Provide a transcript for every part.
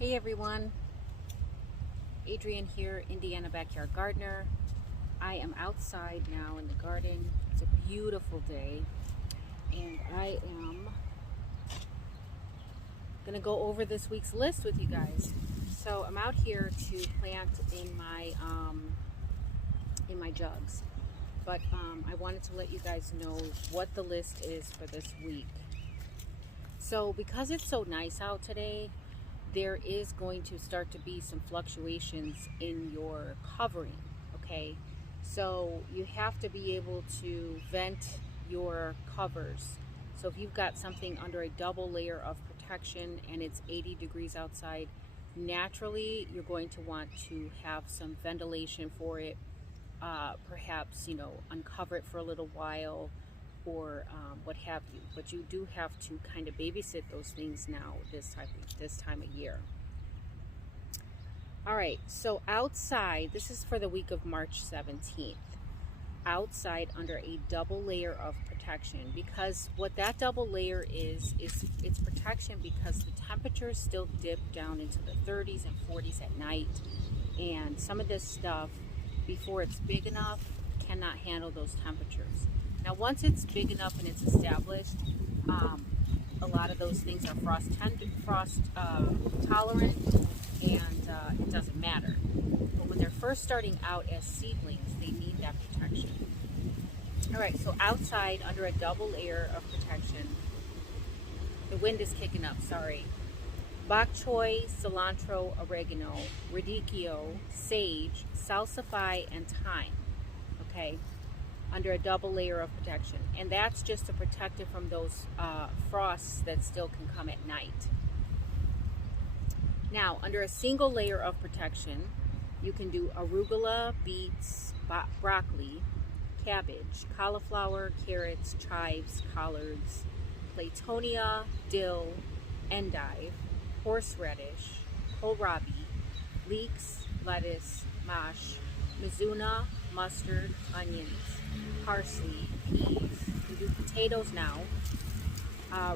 Hey everyone, Adrienne here, Indiana Backyard Gardener. I am outside now in the garden. It's a beautiful day and I am gonna go over this week's list with you guys. So I'm out here to plant in my jugs, but I wanted to let you guys know what the list is for this week. So because it's so nice out today, there is going to start to be some fluctuations in your covering, okay? So you have to be able to vent your covers. So if you've got something under a double layer of protection and it's 80 degrees outside, naturally you're going to want to have some ventilation for it. Perhaps, uncover it for a little while or what have you. But you do have to kind of babysit those things now this time of year. All right, so outside, this is for the week of March 17th. Outside under a double layer of protection, because what that double layer is it's protection because the temperatures still dip down into the 30s and 40s at night, and some of this stuff, before it's big enough, cannot handle those temperatures. Now, once it's big enough and it's established, a lot of those things are frost tolerant, and it doesn't matter. But when they're first starting out as seedlings, they need that protection. All right, so outside under a double layer of protection, the wind is kicking up, sorry. Bok choy, cilantro, oregano, radicchio, sage, salsify, and thyme, okay? Under a double layer of protection, and that's just to protect it from those frosts that still can come at night. Now, under a single layer of protection, you can do arugula, beets, broccoli, cabbage, cauliflower, carrots, chives, collards, claytonia, dill, endive, horseradish, kohlrabi, leeks, lettuce, mash, mizuna, mustard, onions, parsley, peas. We do potatoes now.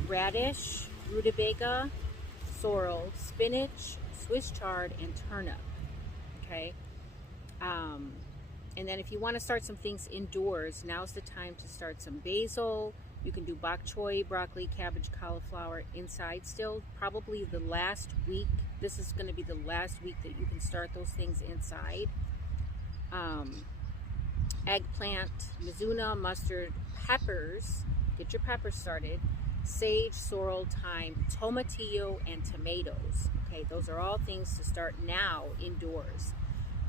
Radish, rutabaga, sorrel, spinach, Swiss chard, and turnip. Okay. And then if you want to start some things indoors, now's the time to start some basil. You can do bok choy, broccoli, cabbage, cauliflower inside still. Probably the last week. This is going to be the last week that you can start those things inside. Eggplant, mizuna, mustard, peppers. Get your peppers started. Sage, sorrel, thyme, tomatillo, and tomatoes. Okay, those are all things to start now indoors.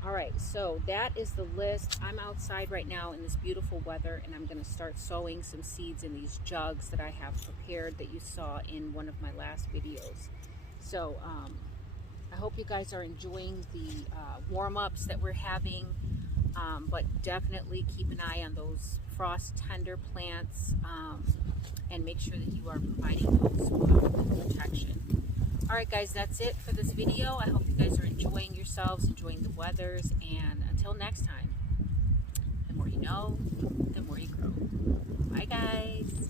All right, so that is the list. I'm outside right now in this beautiful weather, and I'm going to start sowing some seeds in these jugs that I have prepared that you saw in one of my last videos. So I hope you guys are enjoying the warm-ups that we're having, but definitely keep an eye on those frost tender plants and make sure that you are providing those with protection. All right, guys, that's it for this video. I hope you guys are enjoying yourselves, enjoying the weathers, and until next time, the more you know, the more you grow. Bye, guys.